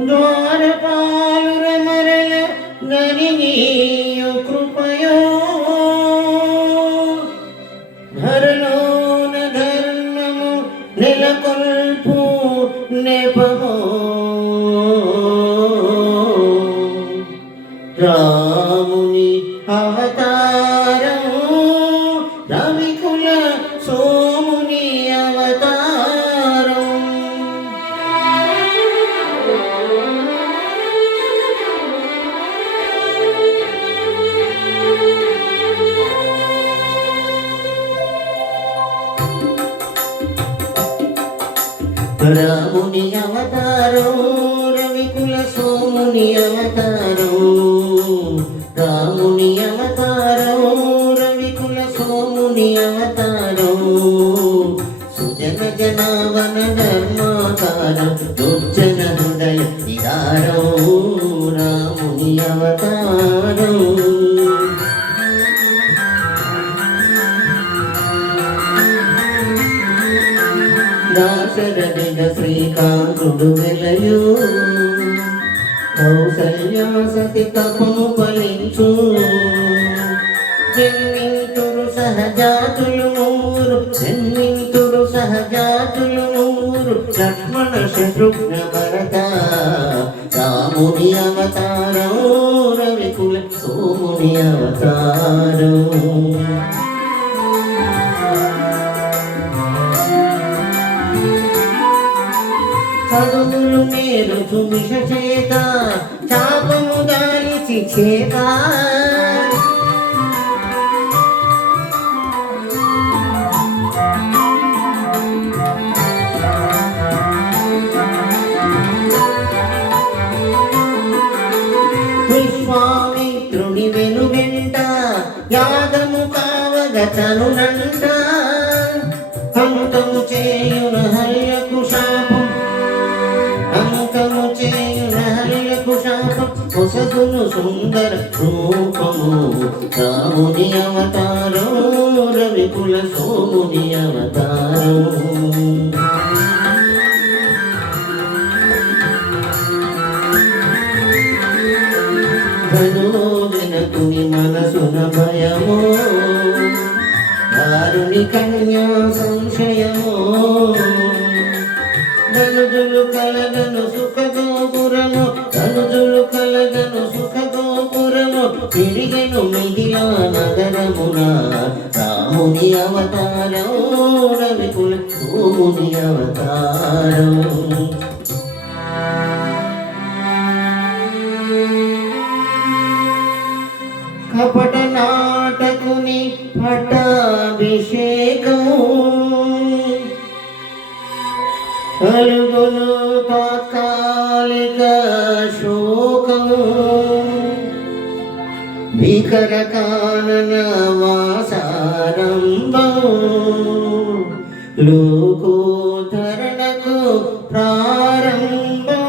ద్వారపాలుర మరల గనినీయు కృపయో ధరలోన ధర్మము నెలకొల్పు నెపమో రాముని అవతారం రవికుల సోముని అవతారం రాముని అవతారం రవికుల సోముని అవతారం రాముని అవతారం రవికుల సోముని అవతారం సుజన జనావన ధర్మాకారం దుర్జన హృదయ నిదారం రాముని అవతారం దాశరథిగ శ్రీకాంతుడు వెలయు కౌసల్యా సతి తపము ఫలించు జన్మింతురు సహజాతులు మూరు జన్మింతురు సహజాతులు మూరు లక్ష్మణ శత్రుఘ్న భరత రాముని అవతారం రవికుల సోముని అవతారం చదువులు మేలు సుమిష చేత చాపము దాలిచి చేత విశ్వామిత్రుని వెనువెంట యాగము కావగ తనునంట అంతము చేయున హల్యకు శాపం అంతము చేయున హల్యకు శాపం పొసగును సుందర రూపము రాముని అవతారం రవికుల సోముని అవతారం ధనోజనకుని మనసున భయమో దారుని కన్యా సంశయమో ధనుజులు కలగను సుఖ గోపురము ధనుజులు కలగను సుఖ గోపురము తిరిగను మిథిలా నగరమున రాముని అవతారం రవికుల సోముని అవతారం కపట నాటకుని పట్టాభిషేకం కలుగును తాత్కాలిక శోకము భీకర కానన వాసారంభం లోకోధరణకు ప్రారంభం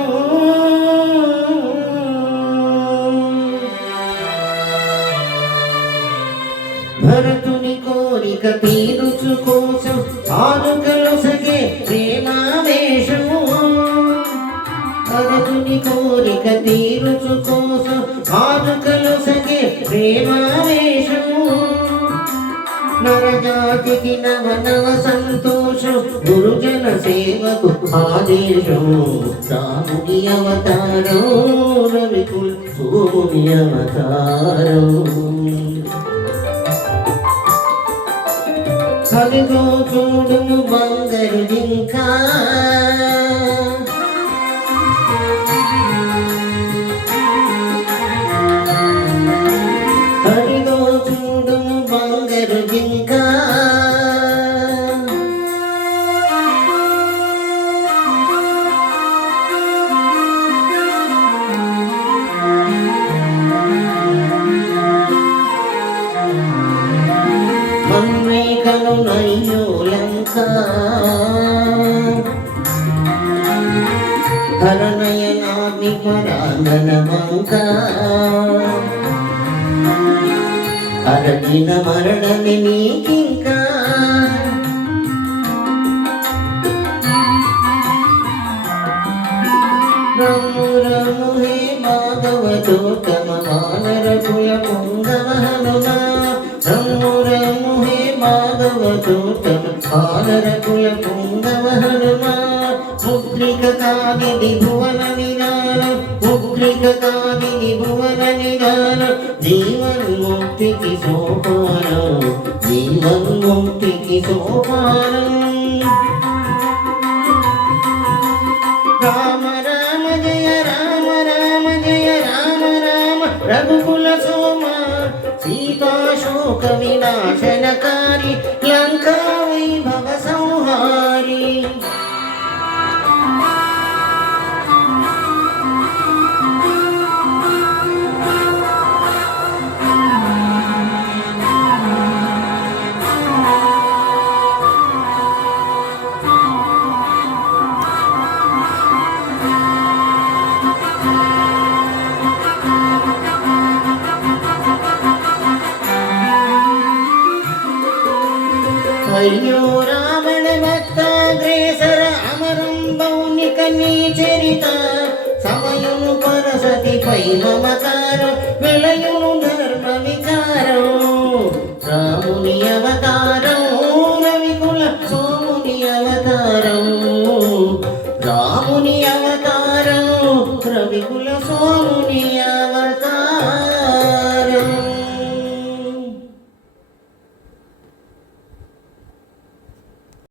భరతుని కోరిక తీరుచు కోసం ఆరుకలు సగే ప్రేమావేశము భరతుని కోరిక తీరుచు కోసం ఆరుకలు సగే ప్రేమావేశము నరజాతికి నవ నవ సంతోషం గురుజన సేవకు ఆదేశము రాముని అవతారం రవికుల సోముని అవతారం అదిగో చూడుము బంగారు జింక అదిగో చూడుము బంగారు జింక మన్మేకను నయ్యో లంక హరనయనాగ్ని పరాంగన వంక అరగిన మరణని నీకింకా బ్రహ్ముర భాగవతోత్తమ వానర కుల పుంగవ హనుమా రమ్ము రమ్ము హే భాగవతోత్తమ వానర కుల పుంగవ హనుమా ముద్రిక కావిది భువన నిదానం ముద్రిక కావిది భువన నిదానం జీవన్ముక్తికి సోపానం జీవన్ముక్తికి సోపానం రామ రామ జయ రామ రామ జయ రామ రామ రఘుకుల సోమ సీతాశోక వినాశనకారి లంకా వైభవ సంహారి అయ్యో రావణ భక్తాగ్రేసర అమరం బౌనిక నీ చరిత సమయము పరసతిపై మమకార